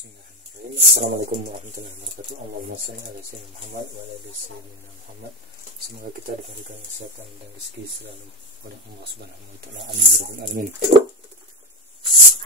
Bismillahirrahmanirrahim. Assalamualaikum warahmatullahi wabarakatuh. Allahumma shalli ala sayyidina Muhammad wa ala ali sayyidina Muhammad. Semoga kita diberikan kesehatan dan rezeki selalu oleh Allah Subhanahu wa taala. Amin ya rabbal alamin.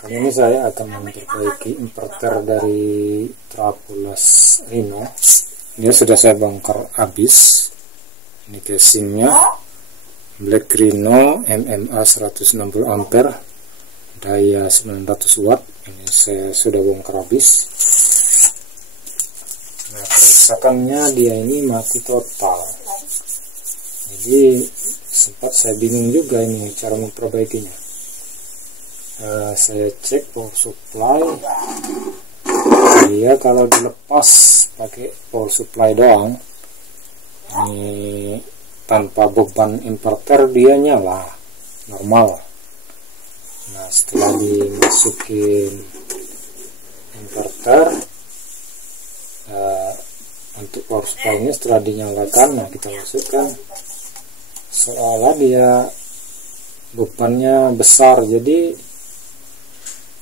Kali ini saya akan memperbaiki inverter dari Trapulas Rhino. Ini sudah saya bongkar habis. Ini casingnya Black Rhino MMA 160 ampere, daya 900 watt. Ini saya sudah bongkar habis. Nah, kerusakannya dia ini mati total. Jadi sempat saya bingung juga ini cara memperbaikinya. Saya cek power supply. Dia kalau dilepas pakai power supply doang, ini tanpa beban inverter dia nyala normal. Nah, setelah dimasukin inverter untuk power supply nya setelah dinyalakan, nah kita masukkan, seolah dia bebannya besar, jadi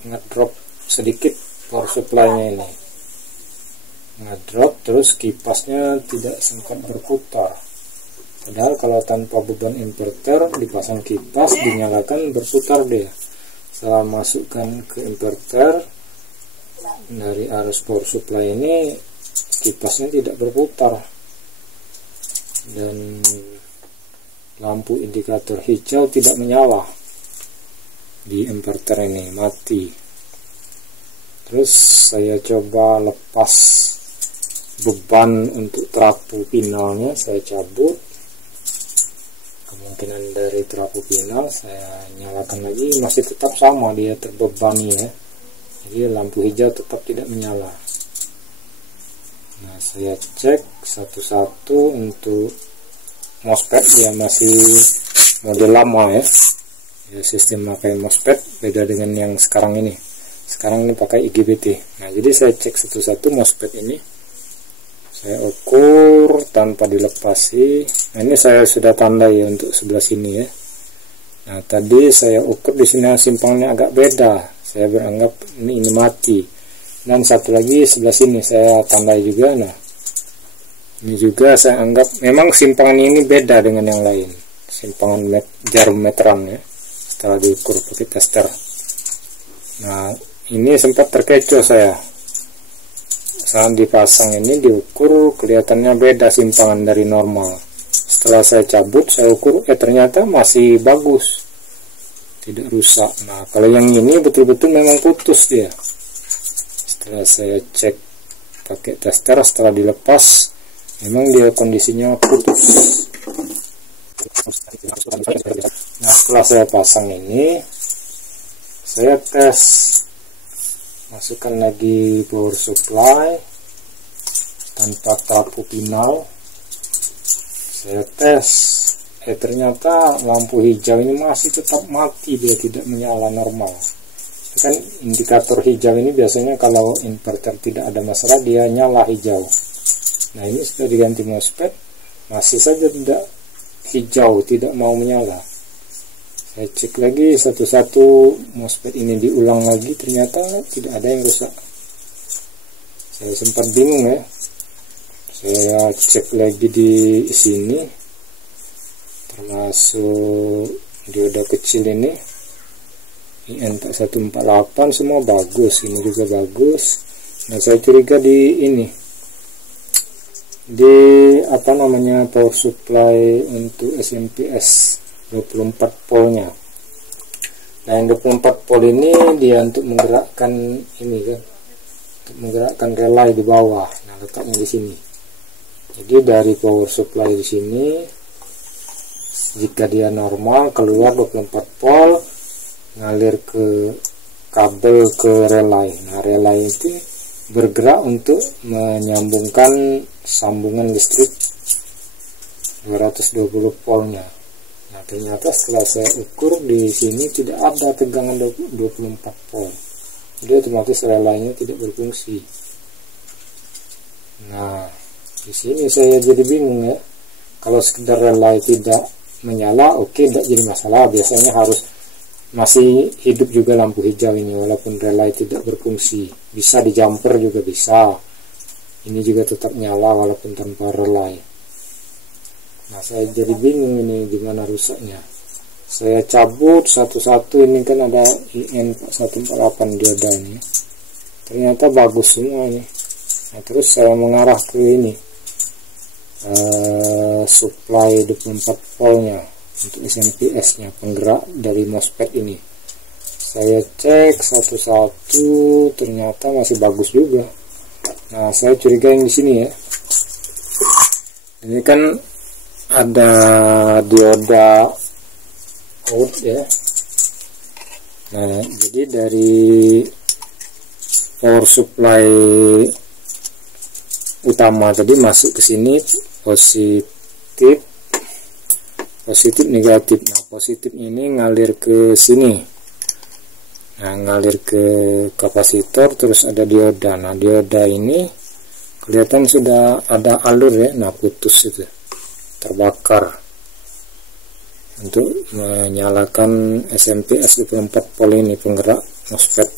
ngedrop sedikit power supply nya ini, ngedrop, terus kipasnya tidak sempat berputar. Padahal kalau tanpa beban inverter dipasang kipas, dinyalakan, berputar dia. Setelah masukkan ke inverter dari arus power supply ini, kipasnya tidak berputar dan lampu indikator hijau tidak menyala di inverter ini, mati. Terus saya coba lepas beban untuk trapu pinalnya, saya cabut. Kemungkinan dari trapu pinal, saya nyalakan lagi, masih tetap sama, dia terbebani ya. Jadi lampu hijau tetap tidak menyala. Nah, saya cek satu-satu untuk MOSFET, dia masih model lama ya. Sistem pakai MOSFET beda dengan yang sekarang ini. Sekarang ini pakai IGBT. Nah, jadi saya cek satu-satu MOSFET ini. Saya ukur tanpa dilepasi. Nah, ini saya sudah tandai untuk sebelah sini ya. Nah, tadi saya ukur di sini simpangannya agak beda. Saya beranggap ini mati. Dan satu lagi sebelah sini saya tandai juga. Nah, ini juga saya anggap memang simpangan ini beda dengan yang lain. Simpangan jarum meteran ya. Setelah diukur pakai tester. Nah, ini sempat terkecoh saya. Saat dipasang ini diukur, kelihatannya beda simpangan dari normal. Setelah saya cabut, saya ukur, ternyata masih bagus, tidak rusak. Nah, kalau yang ini betul-betul memang putus dia. Setelah saya cek pakai tester, setelah dilepas, memang dia kondisinya putus. Nah, setelah saya pasang ini, saya tes, masukkan lagi power supply tanpa trapu pinal, saya tes, ternyata lampu hijau ini masih tetap mati, dia tidak menyala normal. Kan indikator hijau ini biasanya kalau inverter tidak ada masalah dia nyala hijau. Nah, ini sudah diganti MOSFET, masih saja tidak hijau, tidak mau menyala. Saya cek lagi satu-satu MOSFET ini, diulang lagi, ternyata tidak ada yang rusak. Saya sempat bingung ya. Saya cek lagi di sini, termasuk dioda kecil ini, IN4148 semua bagus, ini juga bagus. Nah, saya curiga di ini, di apa namanya power supply untuk SMPS 24 voltnya. Nah, yang 24 volt ini dia untuk menggerakkan ini kan, untuk menggerakkan relay di bawah. Nah, letaknya di sini. Jadi dari power supply di sini, jika dia normal keluar 24 volt, ngalir ke kabel ke relay. Nah, relay itu bergerak untuk menyambungkan sambungan listrik 220 voltnya. Nah, ternyata setelah saya ukur di sini tidak ada tegangan 24 volt. Jadi otomatis relaynya tidak berfungsi. Nah, di sini saya jadi bingung ya. Kalau sekedar relay tidak menyala, oke, tidak jadi masalah. Biasanya harus masih hidup juga lampu hijau ini, walaupun relay tidak berfungsi. Bisa di jumper juga bisa, ini juga tetap nyala walaupun tanpa relay. Nah, saya jadi bingung ini gimana rusaknya. Saya cabut satu-satu, ini kan ada IN148 dioda ini, ternyata bagus semua ini. Nah, terus saya mengarah ke ini supply 24 voltnya untuk SMPS nya, penggerak dari MOSFET ini. Saya cek satu-satu, ternyata masih bagus juga. Nah, saya curiga yang di sini ya, ini kan ada dioda out ya. Nah, jadi dari power supply utama tadi masuk ke sini positif negatif. Nah, positif ini ngalir ke sini, nah ngalir ke kapasitor, terus ada dioda. Nah, dioda ini kelihatan sudah ada alur ya, nah putus itu, terbakar untuk menyalakan SMPS 24 volt ini, penggerak MOSFET.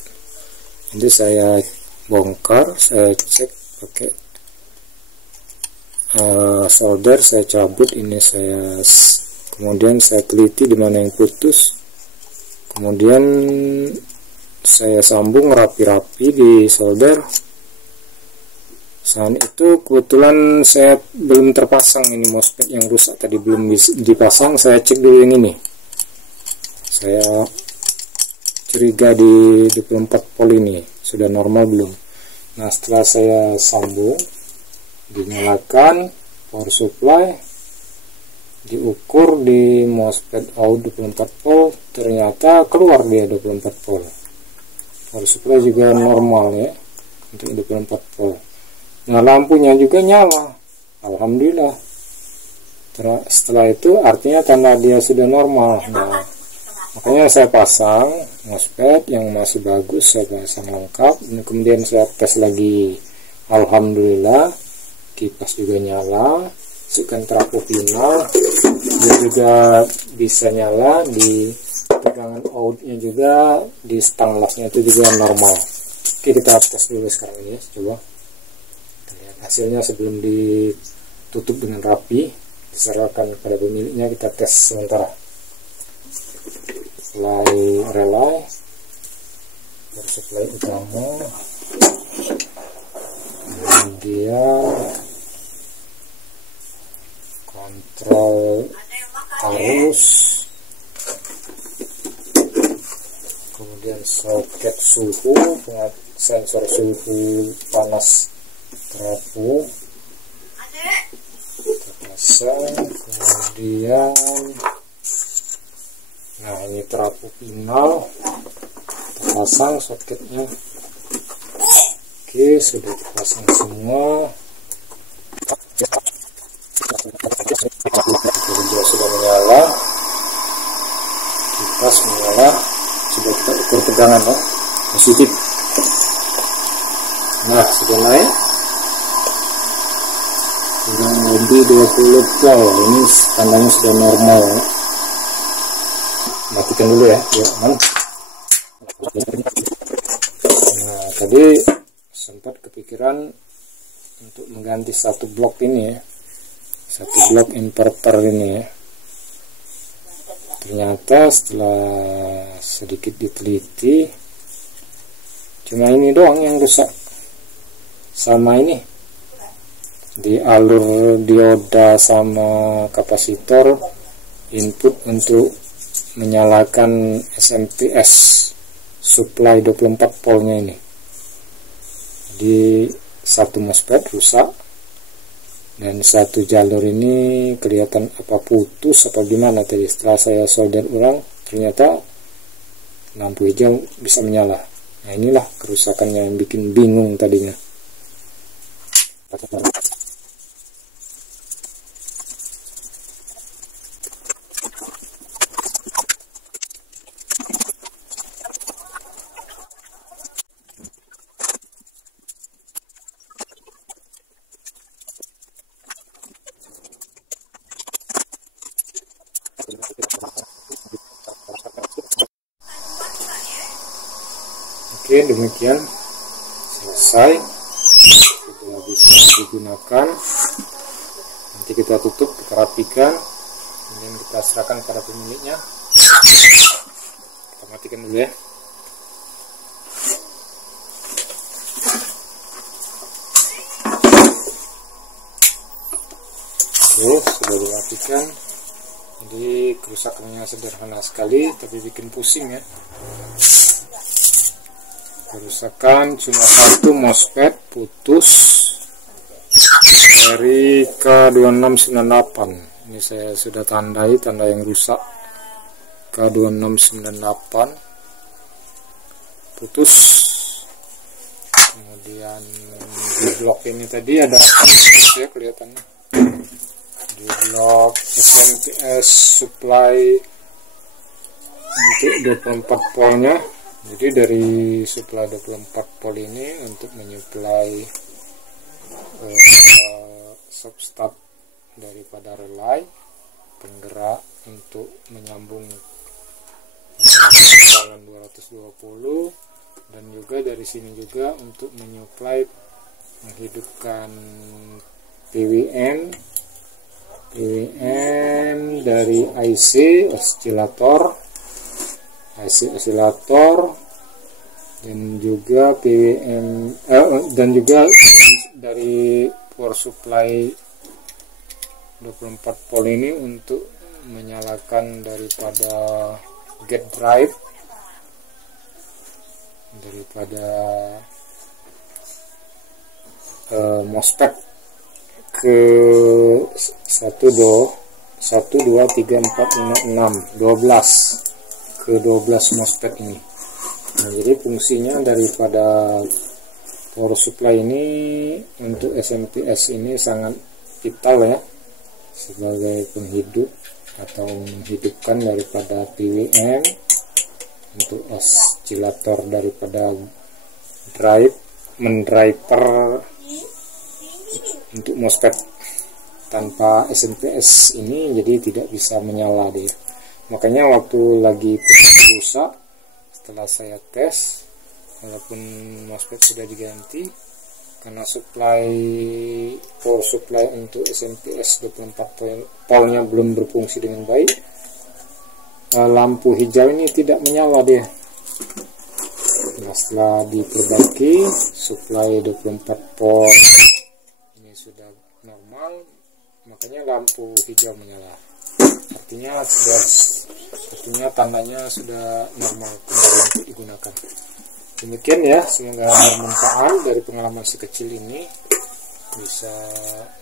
Jadi saya bongkar, saya cek pakai solder, saya cabut ini, kemudian saya teliti di mana yang putus, kemudian saya sambung rapi-rapi di solder. Saat itu kebetulan saya belum terpasang ini MOSFET yang rusak tadi, belum dipasang. Saya cek dulu yang ini, saya curiga di 24 volt ini sudah normal belum. Nah, setelah saya sambung, dinyalakan power supply, diukur di MOSFET out 24 volt, ternyata keluar dia 24 volt. Power supply juga normal ya untuk 24 volt. Nah, lampunya juga nyala, alhamdulillah. Setelah itu artinya tanda dia sudah normal. Nah, makanya saya pasang MOSFET yang masih bagus, saya pasang lengkap. Kemudian saya tes lagi, alhamdulillah kipas juga nyala, masukkan trafo final, dia juga bisa nyala, di tegangan outnya juga, di stang lasnya itu juga normal. Oke, kita tes dulu sekarang ini ya, coba kita lihat hasilnya sebelum ditutup dengan rapi, diserahkan kepada pemiliknya. Kita tes sementara. Relay power supply utama, kemudian kontrol arus, kemudian soket suhu, sensor suhu panas trafo terpasang, kemudian nah ini trafo final terpasang soketnya. Oke, sudah terpasang semua. Kerja sudah menyala, kipas menyala, sudah kita ukur tegangan ya, positif. Nah, sudah naik kurang lebih 20 volt, ini tandanya sudah normal ya. Matikan dulu ya, biar aman. Nah, tadi sempat kepikiran untuk mengganti satu blok ini ya, satu blok inverter ini ya. Ternyata setelah sedikit diteliti, cuma ini doang yang rusak, sama ini di alur dioda sama kapasitor input untuk menyalakan SMPS supply 24 voltnya ini. Di satu MOSFET rusak, dan satu jalur ini kelihatan apa putus apa gimana tadi. Setelah saya solder ulang, ternyata lampu hijau bisa menyala. Nah, inilah kerusakannya yang bikin bingung tadinya. Oke, demikian selesai, sudah bisa digunakan. Nanti kita tutup, kita rapikan, kemudian kita serahkan kepada pemiliknya. Kita matikan dulu ya. Oke, sudah dirapikan. Jadi kerusakannya sederhana sekali, tapi bikin pusing ya. Kerusakan cuma satu MOSFET putus dari K2698. Ini saya sudah tandai tanda yang rusak. K2698 putus. Kemudian di blok ini tadi ada ya kelihatannya. Di blok SMPS supply untuk 24 voltnya. Jadi dari supply 24 volt ini untuk menyuplai substat daripada relay penggerak untuk menyambung tegangan 220, dan juga dari sini juga untuk menyuplai menghidupkan PWM dari IC osilator dan juga PWM dan juga dari power supply 24 volt ini untuk menyalakan daripada gate drive daripada MOSFET ke 1 2 3 4 5 6 12 ke 12 MOSFET ini. Nah, jadi fungsinya daripada power supply ini untuk SMPS ini sangat vital ya, sebagai penghidup atau menghidupkan daripada PWM untuk osilator daripada drive mendriver untuk MOSFET. Tanpa SMPS ini jadi tidak bisa menyala dia. Makanya waktu lagi rusak, setelah saya tes, walaupun MOSFET sudah diganti, karena power supply untuk SMPS 24 voltnya belum berfungsi dengan baik, lampu hijau ini tidak menyala dia. Nah, setelah diperbaiki, supply 24 volt ini sudah normal, makanya lampu hijau menyala. Artinya tandanya sudah normal kembali untuk digunakan. Demikian ya, semoga bermanfaat dari pengalaman sekecil ini, bisa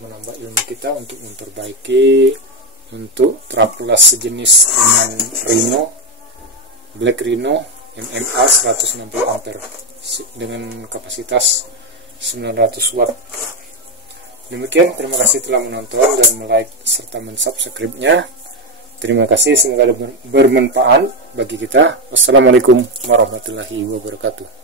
menambah ilmu kita untuk memperbaiki untuk trapulas sejenis dengan Rhino, Black Rhino MMA 160 ampere dengan kapasitas 900 watt. Demikian, terima kasih telah menonton dan like serta mensubscribe-nya. Terima kasih, semoga bermanfaat bagi kita. Wassalamualaikum warahmatullahi wabarakatuh.